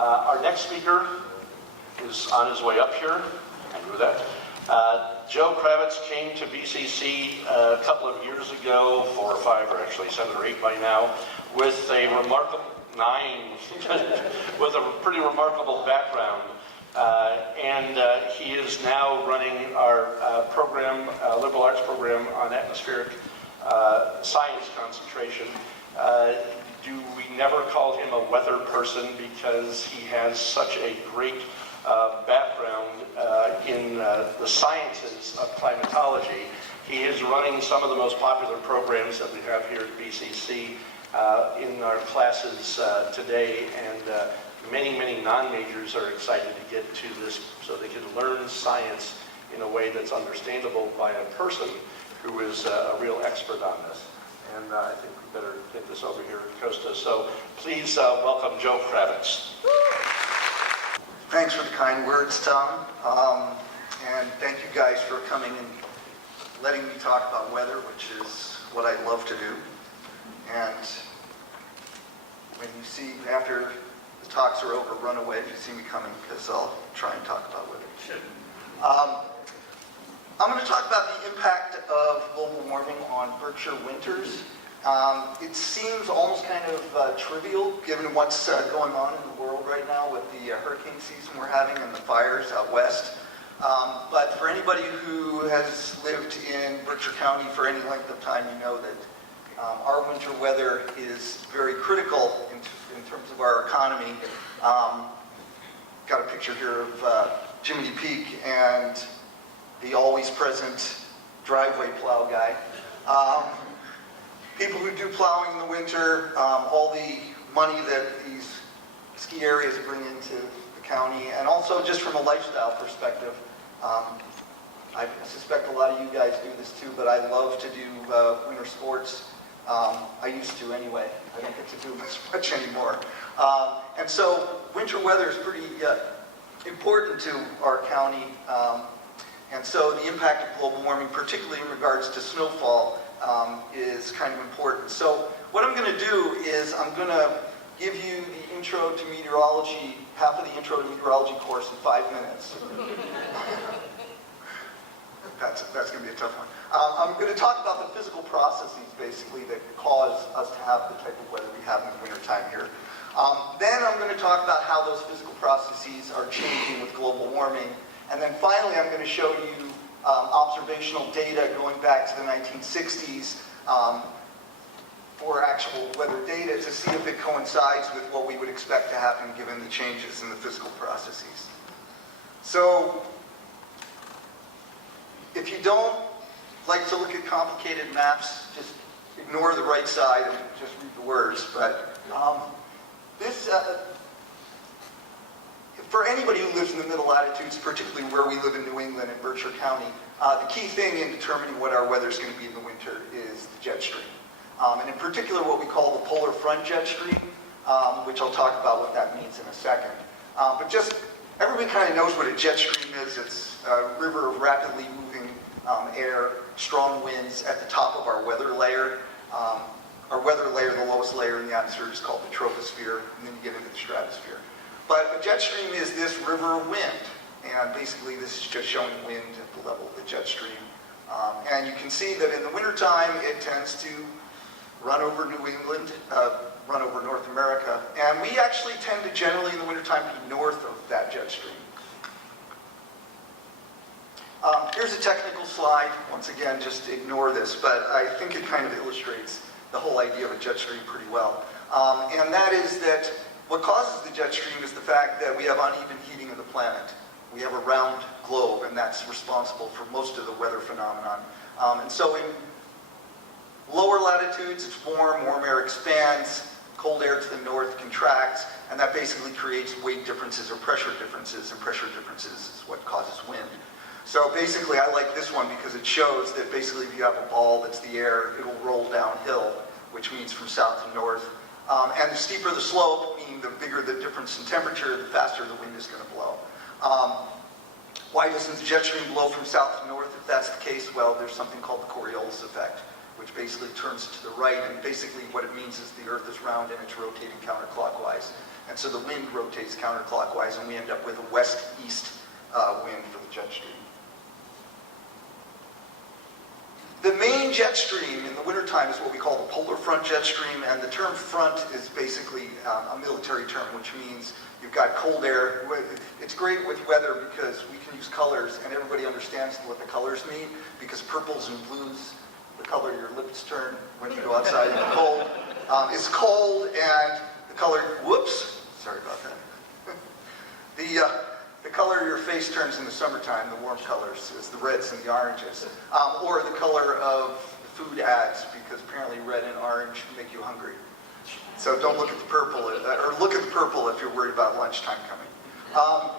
Our next speaker is on his way up here. I knew that. Joe Kravitz came to BCC a couple of years ago, 4 or 5, or actually 7 or 8 by now, with a remarkable 9, with a pretty remarkable background. He is now running our program, liberal arts program on atmospheric science concentration. We never call him a weather person because he has such a great background in the sciences of climatology. He is running some of the most popular programs that we have here at BCC in our classes today, and many non-majors are excited to get to this so they can learn science in a way that's understandable by a person who is a real expert on this. And I think we better get this over here at Costa. So please welcome Joe Kravitz. Thanks for the kind words, Tom. And thank you guys for coming and letting me talk about weather, which is what I love to do. And when you see, after the talks are over, run away if you see me coming, because I'll try and talk about weather. I'm going to talk about the impact of global warming on Berkshire winters. It seems almost kind of trivial given what's going on in the world right now with the hurricane season we're having and the fires out west. But for anybody who has lived in Berkshire County for any length of time, you know that our winter weather is very critical in terms of our economy. Got a picture here of Jiminy Peak and the always present driveway plow guy. People who do plowing in the winter, all the money that these ski areas bring into the county, and also just from a lifestyle perspective. I suspect a lot of you guys do this too, but I love to do winter sports. I used to anyway. I don't get to do as much anymore. And so winter weather is pretty important to our county. And so the impact of global warming, particularly in regards to snowfall, is kind of important. So what I'm going to do is I'm going to give you the intro to meteorology, half of the intro to meteorology course in 5 minutes. That's going to be a tough one. I'm going to talk about the physical processes, basically, that cause us to have the type of weather we have in the wintertime here. Then I'm going to talk about how those physical processes are changing with global warming. And then finally, I'm going to show you observational data going back to the 1960s for actual weather data to see if it coincides with what we would expect to happen given the changes in the physical processes. So, if you don't like to look at complicated maps, just ignore the right side and just read the words. But for anybody who lives in the middle latitudes, particularly where we live in New England and Berkshire County, the key thing in determining what our weather is going to be in the winter is the jet stream. And in particular, what we call the polar front jet stream, which I'll talk about what that means in a second. But just, everybody kind of knows what a jet stream is. It's a river of rapidly moving air, strong winds at the top of our weather layer. Our weather layer, the lowest layer in the atmosphere, is called the troposphere, and then you get into the stratosphere. But a jet stream is this river of wind, and basically this is just showing wind at the level of the jet stream. And you can see that in the wintertime it tends to run over New England, run over North America, and we actually tend to generally in the wintertime be north of that jet stream. Here's a technical slide. Once again, just ignore this, but I think it kind of illustrates the whole idea of a jet stream pretty well. And that is that what causes the jet stream is the fact that we have uneven heating of the planet. We have a round globe, and that's responsible for most of the weather phenomenon. And so in lower latitudes, it's warm air expands, cold air to the north contracts, and that basically creates weight differences or pressure differences, and pressure differences is what causes wind. So basically, I like this one because it shows that basically if you have a ball that's the air, it'll roll downhill, which means from south to north. And the steeper the slope, meaning the bigger the difference in temperature, the faster the wind is going to blow. Why doesn't the jet stream blow from south to north? If that's the case, well, there's something called the Coriolis effect, which basically turns to the right, and basically what it means is the Earth is round and it's rotating counterclockwise. And so the wind rotates counterclockwise, and we end up with a west-east wind for the jet stream. The main jet stream in the wintertime is what we call the polar front jet stream, and the term front is basically a military term, which means you've got cold air. It's great with weather because we can use colors, and everybody understands what the colors mean, because purples and blues, the color your lips turn when you go outside in the cold. It's cold, and the color, whoops, sorry about that. The color your face turns in the summertime, the warm colors, is the reds and the oranges. Or the color of food ads, because apparently red and orange make you hungry. So don't look at the purple, or look at the purple if you're worried about lunchtime coming.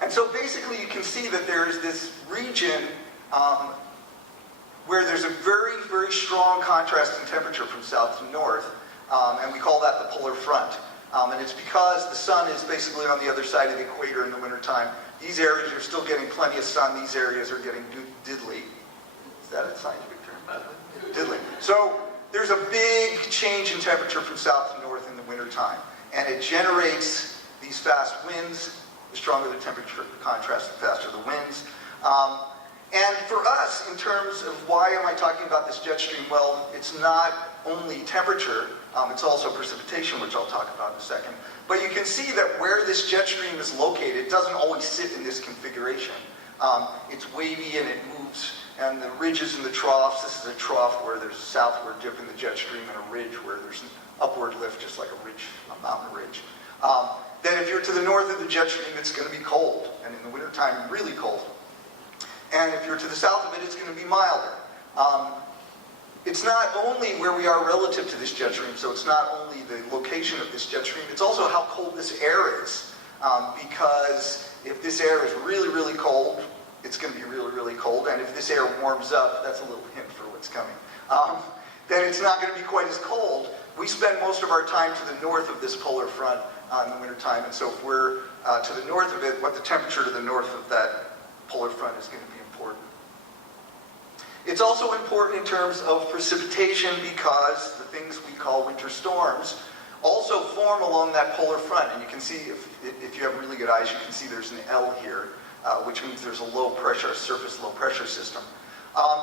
And so basically you can see that there is this region where there's a very, very strong contrast in temperature from south to north, and we call that the polar front. And it's because the sun is basically on the other side of the equator in the wintertime. These areas are still getting plenty of sun. These areas are getting diddly. Is that a scientific term? Diddly. So there's a big change in temperature from south to north in the wintertime. And it generates these fast winds. The stronger the temperature contrast, the faster the winds. And for us, in terms of why am I talking about this jet stream, well, it's not only temperature, it's also precipitation, which I'll talk about in a second. But you can see that where this jet stream is located, it doesn't always sit in this configuration. It's wavy and it moves, and the ridges and the troughs, this is a trough where there's a southward dip in the jet stream and a ridge where there's an upward lift, just like a ridge, a mountain ridge. Then if you're to the north of the jet stream, it's going to be cold, and in the wintertime, really cold. And if you're to the south of it, it's going to be milder. It's not only where we are relative to this jet stream, so it's not only the location of this jet stream, it's also how cold this air is. Because if this air is really, really cold, it's going to be really, really cold. And if this air warms up, that's a little hint for what's coming, then it's not going to be quite as cold. We spend most of our time to the north of this polar front in the wintertime. And so if we're to the north of it, what the temperature to the north of that polar front is going to be important. It's also important in terms of precipitation because the things we call winter storms also form along that polar front. And you can see, if you have really good eyes, you can see there's an L here, which means there's a low pressure, surface low pressure system.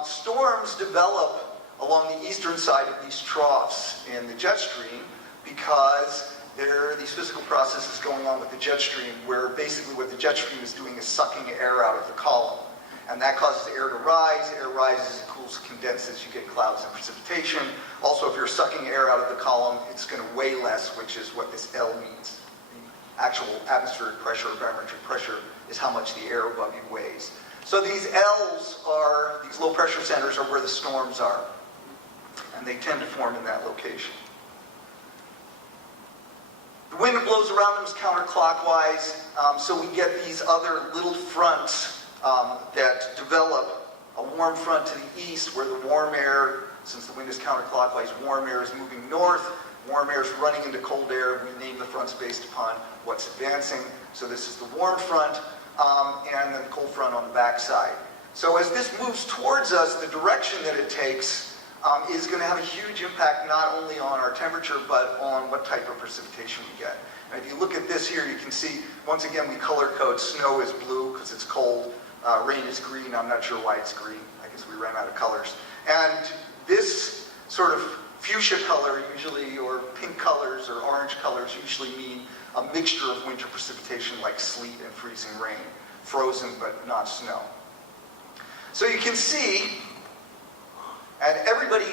Storms develop along the eastern side of these troughs in the jet stream because there are these physical processes going on with the jet stream where basically what the jet stream is doing is sucking air out of the column. And that causes air to rise. Air rises, it cools, condenses, you get clouds and precipitation. Also, if you're sucking air out of the column, it's going to weigh less, which is what this L means. The actual atmospheric pressure or barometric pressure is how much the air above you weighs. So these L's are, these low pressure centers are where the storms are. And they tend to form in that location. The wind that blows around them is counterclockwise, so we get these other little fronts that develop. A warm front to the east where the warm air, since the wind is counterclockwise, warm air is moving north, warm air is running into cold air. We name the fronts based upon what's advancing. So this is the warm front, and then the cold front on the backside. So as this moves towards us, the direction that it takes is going to have a huge impact not only on our temperature, but on what type of precipitation we get. And if you look at this here, you can see, once again, we color code. Snow is blue because it's cold. Rain is green. I'm not sure why it's green. I guess we ran out of colors. And this sort of fuchsia color usually, or pink colors or orange colors usually mean a mixture of winter precipitation like sleet and freezing rain. Frozen, but not snow. So you can see, and everybody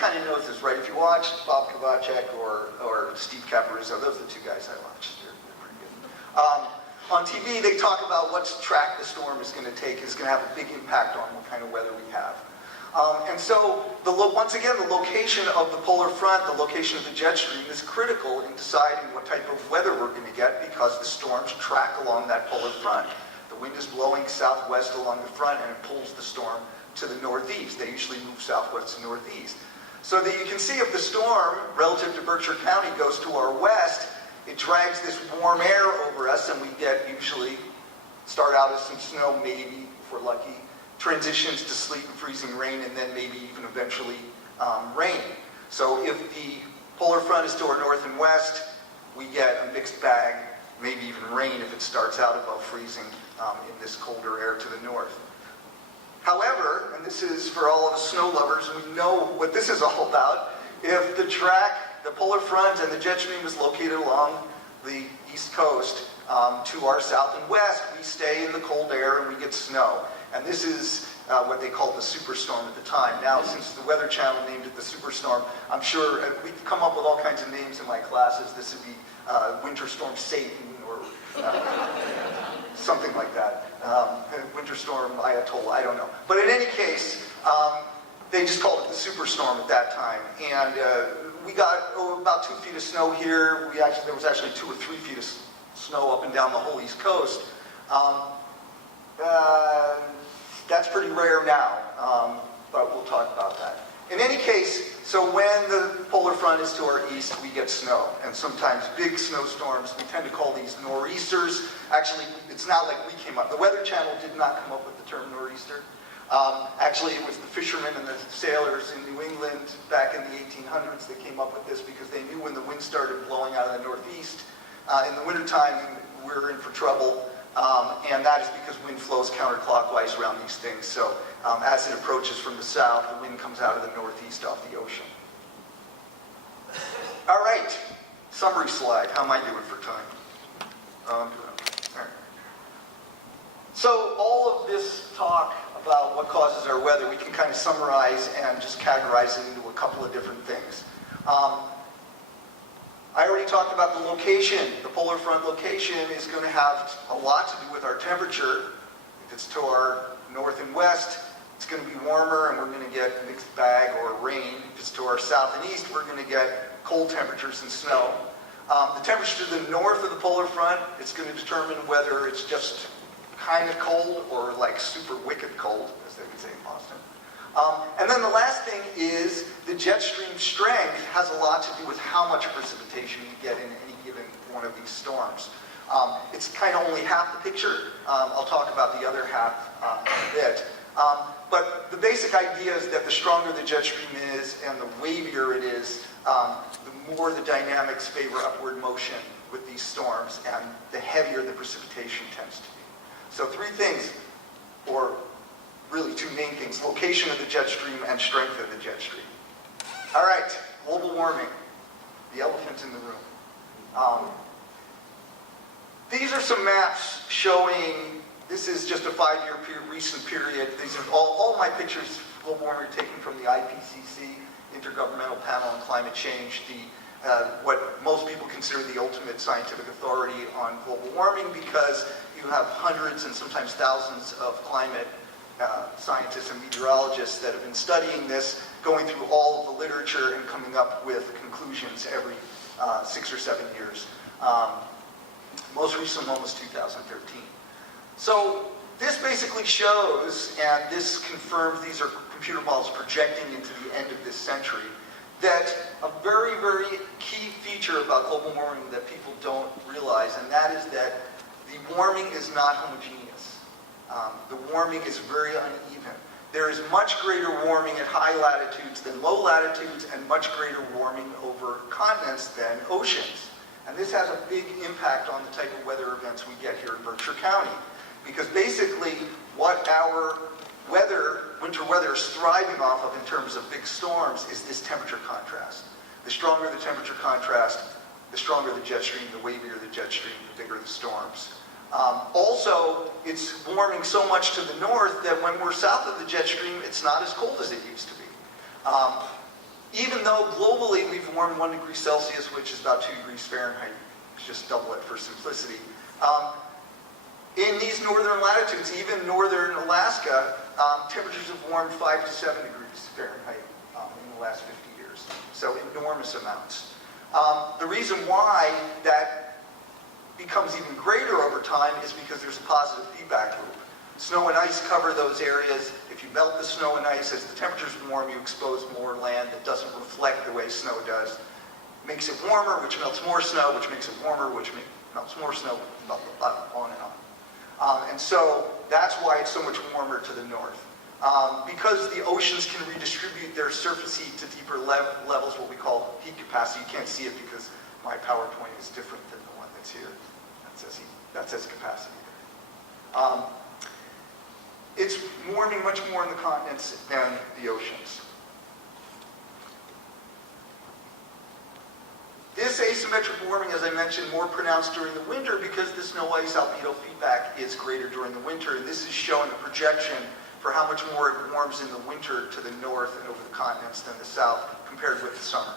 kind of knows this, right? If you watch Bob Kravitz or Steve Caparizzo, those are the two guys I watched. They're pretty good. On TV, they talk about what track the storm is going to take is going to have a big impact on what kind of weather we have. And so, once again, the location of the polar front, the location of the jet stream is critical in deciding what type of weather we're going to get because the storms track along that polar front. The wind is blowing southwest along the front and it pulls the storm to the northeast. They usually move southwest to northeast. So that you can see if the storm, relative to Berkshire County, goes to our west, it drags this warm air over us and we get usually, start out as some snow maybe, if we're lucky, transitions to sleet and freezing rain, and then maybe even eventually rain. So if the polar front is to our north and west, we get a mixed bag, maybe even rain if it starts out above freezing in this colder air to the north. However, and this is for all of us snow lovers, we know what this is all about. If the track, the polar front, and the jet stream is located along the east coast to our south and west, we stay in the cold air and we get snow. And this is what they called the superstorm at the time. Now, since the Weather Channel named it the superstorm, I'm sure we've come up with all kinds of names in my classes. This would be Winter Storm Satan or something like that. Winter Storm Ayatollah, I don't know. But in any case, they just called it the superstorm at that time. And we got about 2 feet of snow here. There was actually 2 or 3 feet of snow up and down the whole East Coast. That's pretty rare now, but we'll talk about that. In any case, so when the polar front is to our east, we get snow, and sometimes big snowstorms. We tend to call these nor'easters. Actually, it's not like we came up. The Weather Channel did not come up with the term nor'easter. Actually, it was the fishermen and the sailors in New England back in the 1800s that came up with this because they knew when the wind started blowing out of the northeast. In the wintertime, we're in for trouble. And that is because wind flows counterclockwise around these things. So as it approaches from the south, the wind comes out of the northeast off the ocean. All right, summary slide. How am I doing for time? I'm doing okay. All right. So all of this talk about what causes our weather, we can kind of summarize and just categorize it into a couple of different things. I already talked about the location. The polar front location is going to have a lot to do with our temperature. If it's to our north and west, it's going to be warmer and we're going to get mixed bag or rain. If it's to our south and east, we're going to get cold temperatures and snow. The temperature to the north of the polar front, it's going to determine whether it's just kind of cold or like super wicked cold, as they would say in Boston. And then the last thing is the jet stream strength has a lot to do with how much precipitation you get in any given one of these storms. It's kind of only half the picture. I'll talk about the other half in a bit. But the basic idea is that the stronger the jet stream is and the wavier it is, the more the dynamics favor upward motion with these storms and the heavier the precipitation tends to be. So 3 things, or really 2 main things: location of the jet stream and strength of the jet stream. All right, global warming, the elephant in the room. These are some maps showing, this is just a 5-year recent period. These are all my pictures, global warming, are taken from the IPCC, Intergovernmental Panel on Climate Change, what most people consider the ultimate scientific authority on global warming, because you have hundreds and sometimes thousands of climate scientists and meteorologists that have been studying this, going through all of the literature and coming up with conclusions every 6 or 7 years. Most recent one was 2013. So this basically shows, and this confirms, these are computer models projecting into the end of this century, that a very, very key feature about global warming that people don't realize, and that is that the warming is not homogeneous. The warming is very uneven. There is much greater warming at high latitudes than low latitudes, and much greater warming over continents than oceans. And this has a big impact on the type of weather events we get here in Berkshire County. Because basically, what our winter weather is thriving off of in terms of big storms is this temperature contrast. The stronger the temperature contrast, the stronger the jet stream, the wavier the jet stream, the bigger the storms. Also, it's warming so much to the north that when we're south of the jet stream, it's not as cold as it used to be. Even though globally we've warmed 1 degree Celsius, which is about 2 degrees Fahrenheit, let's just double it for simplicity. In these northern latitudes, even northern Alaska, temperatures have warmed 5 to 7 degrees Fahrenheit in the last 50 years. So enormous amounts. The reason why that becomes even greater over time is because there's a positive feedback loop. Snow and ice cover those areas. If you melt the snow and ice, as the temperatures warm, you expose more land that doesn't reflect the way snow does. Makes it warmer, which melts more snow, which makes it warmer, which melts more snow, on and on. And so that's why it's so much warmer to the north. Because the oceans can redistribute their surface heat to deeper levels, what we call heat capacity. You can't see it because my PowerPoint is different than the one that's here. That says capacity there. It's warming much more in the continents than the oceans. This asymmetric warming, as I mentioned, more pronounced during the winter because the snow ice albedo feedback is greater during the winter. And this is showing a projection for how much more it warms in the winter to the north and over the continents than the south compared with the summer.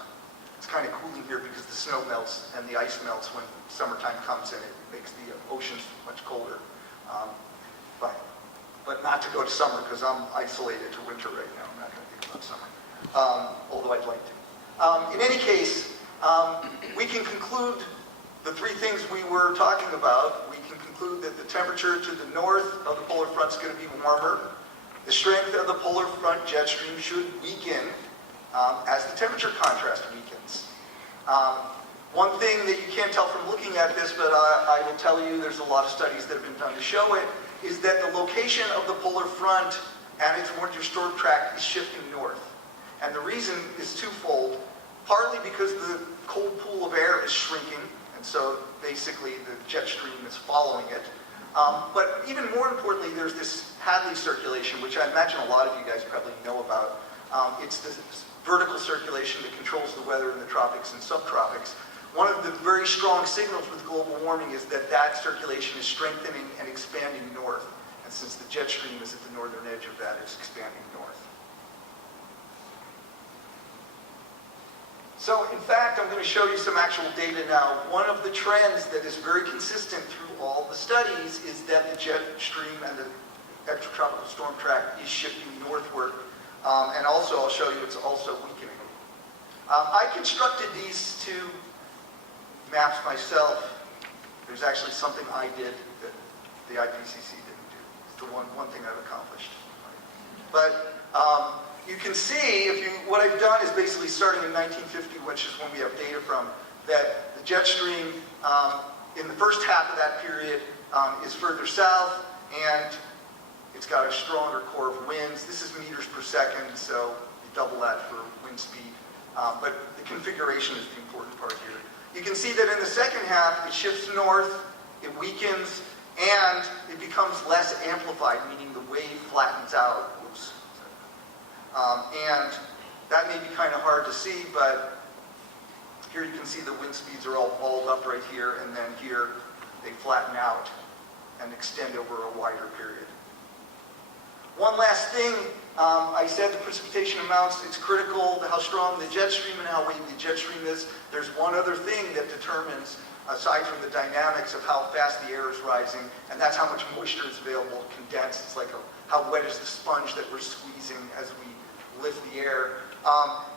It's kind of cooling here because the snow melts and the ice melts when summertime comes and it makes the oceans much colder. But not to go to summer because I'm isolated to winter right now. I'm not going to think about summer, although I'd like to. In any case, we can conclude the three things we were talking about. We can conclude that the temperature to the north of the polar front is going to be warmer. The strength of the polar front jet stream should weaken as the temperature contrast weakens. One thing that you can't tell from looking at this, but I will tell you, there's a lot of studies that have been done to show it, is that the location of the polar front and its winter storm track is shifting north. And the reason is twofold. Partly because the cold pool of air is shrinking, and so basically the jet stream is following it. But even more importantly, there's this Hadley circulation, which I imagine a lot of you guys probably know about. It's this vertical circulation that controls the weather in the tropics and subtropics. One of the very strong signals with global warming is that that circulation is strengthening and expanding north. And since the jet stream is at the northern edge of that, it's expanding north. So, in fact, I'm going to show you some actual data now. One of the trends that is very consistent through all the studies is that the jet stream and the extratropical storm track is shifting northward. And also, I'll show you it's also weakening. I constructed these two maps myself. There's actually something I did that the IPCC didn't do. It's the one thing I've accomplished. But you can see, what I've done is basically starting in 1950, which is when we have data from, that the jet stream in the first half of that period is further south, and it's got a stronger core of winds. This is meters per second, so you double that for wind speed. But the configuration is the important part here. You can see that in the second half, it shifts north, it weakens, and it becomes less amplified, meaning the wave flattens out. Oops. And that may be kind of hard to see, but here you can see the wind speeds are all balled up right here, and then here they flatten out and extend over a wider period. One last thing, I said the precipitation amounts, it's critical how strong the jet stream and how wavy the jet stream is. There's one other thing that determines, aside from the dynamics of how fast the air is rising, and that's how much moisture is available condensed. It's like how wet is the sponge that we're squeezing as we lift the air.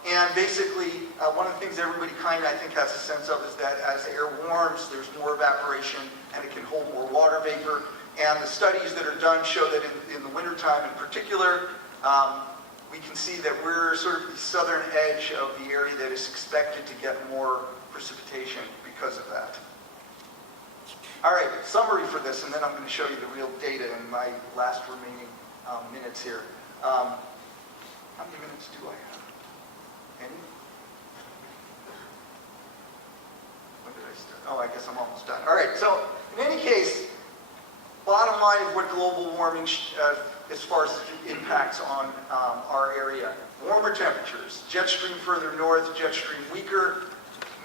And basically, one of the things everybody kind of, I think, has a sense of is that as the air warms, there's more evaporation, and it can hold more water vapor. And the studies that are done show that in the wintertime in particular, we can see that we're sort of the southern edge of the area that is expected to get more precipitation because of that. All right, summary for this, and then I'm going to show you the real data in my last remaining minutes here. How many minutes do I have? Any? When did I start? Oh, I guess I'm almost done. All right, so in any case, bottom line of what global warming, as far as impacts on our area. Warmer temperatures, jet stream further north, jet stream weaker,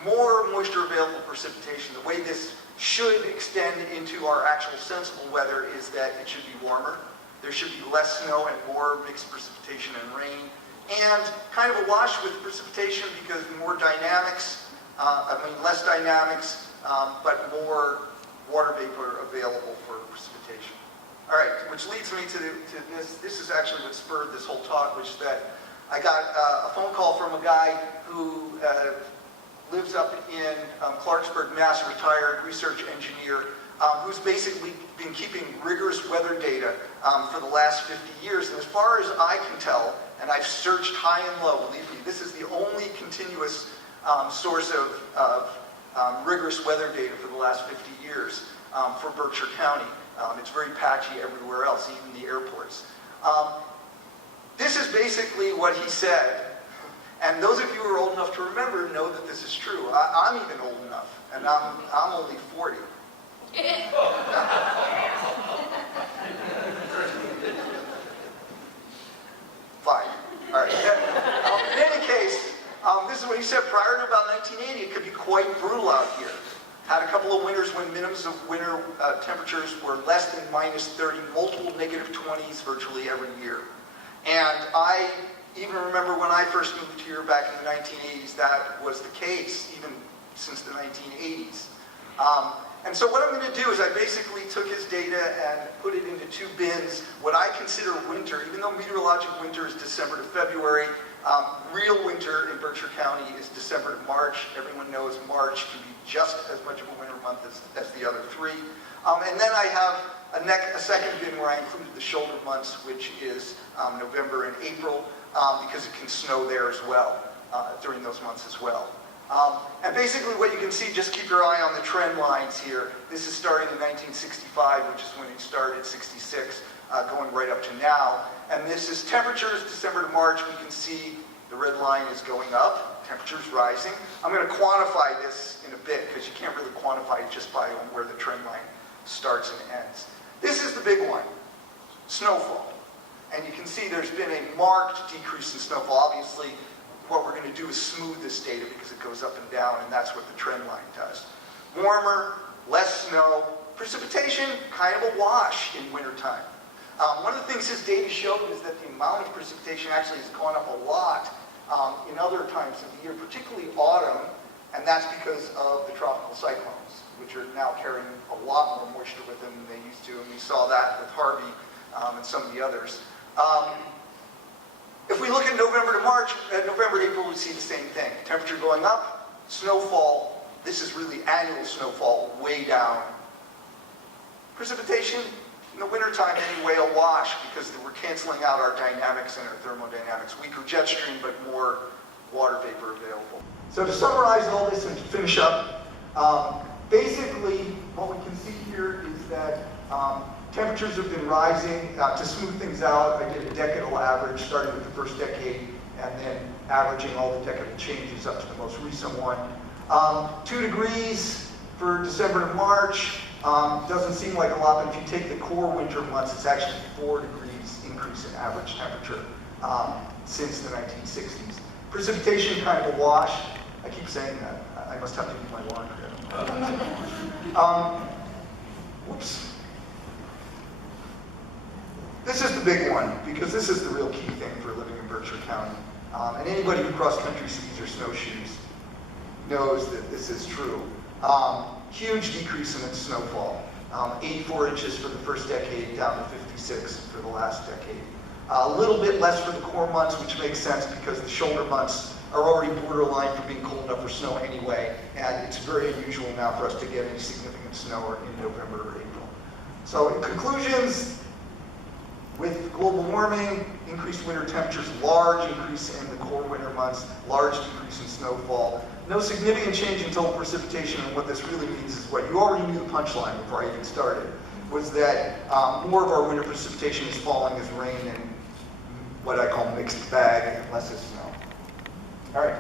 more moisture available precipitation. The way this should extend into our actual sensible weather is that it should be warmer. There should be less snow and more mixed precipitation and rain. And kind of a wash with precipitation because more dynamics, less dynamics, but more water vapor available for precipitation. All right, which leads me to this. This is actually what spurred this whole talk, which is that I got a phone call from a guy who lives up in Clarksburg, Mass., retired research engineer, who's basically been keeping rigorous weather data for the last 50 years. And as far as I can tell, and I've searched high and low, believe me, this is the only continuous source of rigorous weather data for the last 50 years for Berkshire County. It's very patchy everywhere else, even the airports. This is basically what he said. And those of you who are old enough to remember know that this is true. I'm even old enough, and I'm only 40. Fine. All right. In any case, this is what he said. Prior to about 1980, it could be quite brutal out here. Had a couple of winters when minimums of winter temperatures were less than -30, multiple -20s virtually every year. And I even remember when I first moved here back in the 1980s, that was the case, even since the 1980s. And so what I'm going to do is I basically took his data and put it into two bins. What I consider winter, even though meteorologic winter is December to February, real winter in Berkshire County is December to March. Everyone knows March can be just as much of a winter month as the other three. And then I have a second bin where I included the shoulder months, which is November and April, because it can snow there as well, during those months as well. And basically what you can see, just keep your eye on the trend lines here. This is starting in 1965, which is when it started, 66, going right up to now. And this is temperatures, December to March. We can see the red line is going up, temperatures rising. I'm going to quantify this in a bit, because you can't really quantify it just by where the trend line starts and ends. This is the big one, snowfall. And you can see there's been a marked decrease in snowfall. Obviously, what we're going to do is smooth this data because it goes up and down, and that's what the trend line does. Warmer, less snow, precipitation, kind of a wash in wintertime. One of the things his data showed is that the amount of precipitation actually has gone up a lot in other times of the year, particularly autumn, and that's because of the tropical cyclones, which are now carrying a lot more moisture with them than they used to, and we saw that with Harvey and some of the others. If we look at November to March, November to April, we see the same thing. Temperature going up, snowfall, this is really annual snowfall, way down. Precipitation, in the wintertime anyway, a wash, because we're canceling out our dynamics and our thermodynamics. Weaker jet stream, but more water vapor available. So to summarize all this and to finish up, basically what we can see here is that temperatures have been rising. To smooth things out, I did a decadal average, starting with the first decade, and then averaging all the decadal changes up to the most recent one. 2 degrees for December to March. Doesn't seem like a lot, but if you take the core winter months, it's actually 4 degrees increase in average temperature since the 1960s. Precipitation, kind of a wash. I keep saying that. I must have to do my laundry. Whoops. This is the big one, because this is the real key thing for living in Berkshire County. And anybody who cross-country skis or snowshoes knows that this is true. Huge decrease in its snowfall. 84 inches for the first decade, down to 56 for the last decade. A little bit less for the core months, which makes sense because the shoulder months are already borderline for being cold enough for snow anyway, and it's very unusual now for us to get any significant snow in November or April. So in conclusions, with global warming, increased winter temperatures, large increase in the core winter months, large decrease in snowfall, no significant change in total precipitation, and what this really means is what you already knew the punchline before I even started, was that more of our winter precipitation is falling as rain and what I call mixed bag and less as snow. All right.